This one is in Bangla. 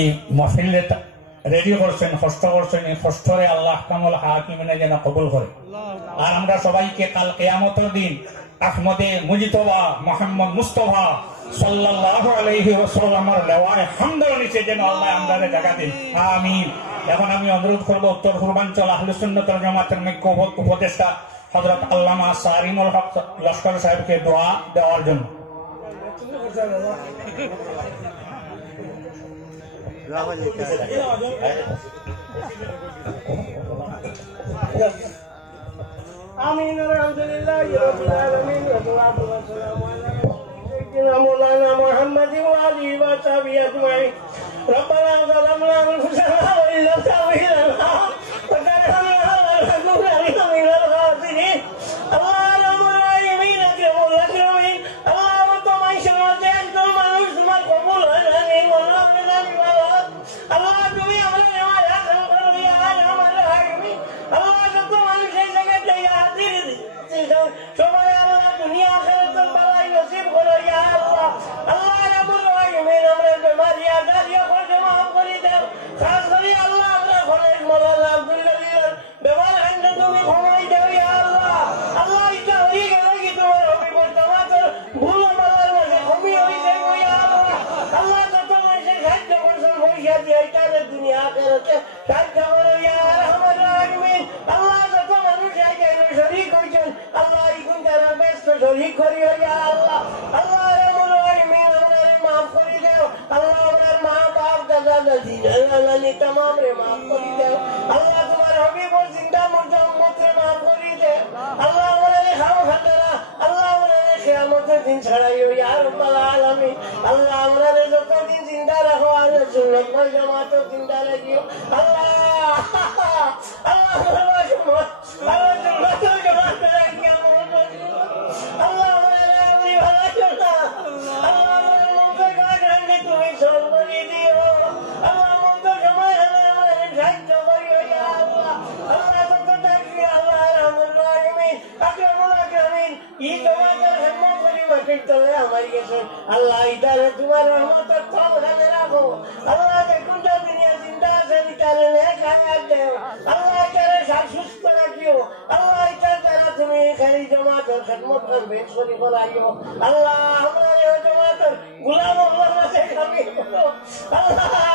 এই মাহফিলে রেডি করছেন, কষ্ট করছেন, এই কষ্টরে আল্লাহ কামল হাকিমিনে যেন কবুল করে। আর আমরা সবাইকে কাল কিয়ামতের দিন আহমদে মুজতবা মুহাম্মদ মুস্তাফা সাল্লাল্লাহু আলাইহি ওয়াসাল্লামের লেওয়ায় হামদের নিচে যেন আল্লাহ আমাদের জায়গা দিন, আমিন। এখন আমি অনুরোধ করব উত্তর পূর্বাঞ্চল আহলে সুন্নাত ওয়াল জামাতের মুখ্য উপদেষ্টা হযরত আল্লামা সারিমুল হক লস্কর সাহেবকে দোয়া দেওয়ার জন্য। آمين الحمد لله رب العالمين والصلاة والسلام على سيدنا مولانا محمد وآله وصحبه أجمعين. ربنا ظلمنا أنفسنا وإن لم تغفر لنا وترحمنا لنكونن من الخاسرين. اللهم الراحمين أكرم الأكرمين. اللهم طمع شرطين ثم نسمع القبول والأمين والنصر والولاء. الله تبي أمرنا ولا تنقر يا أرحم الراحمين. الله تطمع شيء لك يا সবাই আল্লাহ দুনিয়া আখিরাতের বালাই নসিব করো ইয়া আল্লাহ। আল্লাহ রাব্বুল আলামিন আমরা বেমারি আদারিয়া করে মাফ করে দাও। খাস করে আল্লাহ আমরা খলেজ মাওলানা আব্দুল্লাহর বেমার আনন্দ তুমি ক্ষমাই দাও ইয়া আল্লাহ। আল্লাহ এটা হয়ে গেল কি তোমার অভিবর তোমাদের ভুল মালার মধ্যে কমি হইছে ইয়া আল্লাহ। আল্লাহ যত মাসে সাহায্য করছেন পয়সা দিয়ে এটারে দুনিয়া আখিরাতে সাহায্য করো ইয়া আরহামার রাহিমিন। আল্লাহ যত মানুষ আইছে শরীক হইছেন আল্লাহ ইগুন যারা ব্যস্ত শরীক করিও ইয়া আল্লাহ। আল্লাহ রাব্বুল আলামিন আমাদের মাফ করে দাও। আল্লাহ আমাদের মা বাপ দাদা দাদি নানি तमाम রে মাফ করে দাও। আল্লাহ তোমার হাবিবুর জিন্দা মুর্দা উম্মতকে মাফ করে দাও। আল্লাহ আমাদের খাও খাতারা আল্লাহ আমাদের কিয়ামতের দিন ছাড়াইও ইয়া রাব্বুল আলামিন। আল্লাহ আমাদের যতদিন জিন্দা রাখো আল্লাহ সুন্নাত ওয়াল জামাতের জিন্দা রাখিও আল্লাহ। আল্লাহ আল্লাহ সুন্নাতুল জামাত রাখিও আল্লাহ আমাদের আপনি ভালো করো। আল্লাহ আমাদের মনকে গাড়ি তুমি সর্বরি দিও। আল্লাহ মনকে সময় হলে আমাদের সাহায্য করিও ইয়া আল্লাহ। আল্লাহ যত ডাকি আল্লাহ রাব্বুল আলামিন আকরামুল আকরামিন ই তোমাদের হিম্মত করি মাটির তলে আমার গেছে আল্লাহ ইদারে তোমার রহমতের তলখানে রাখো। আল্লাহ দেখুন যা দুনিয়া জিন্দা আছে ইতারে নেক হায়াত দেও। আল্লাহ ইতারে সুস্থ রাখিও। আল্লাহ ইতার দ্বারা তুমি খালি জমাতের খিদমত করবে শরী করাইও আল্লাহ। আমাদের জমাতের গোলাম আল্লাহ কাছে কামি করো আল্লাহ।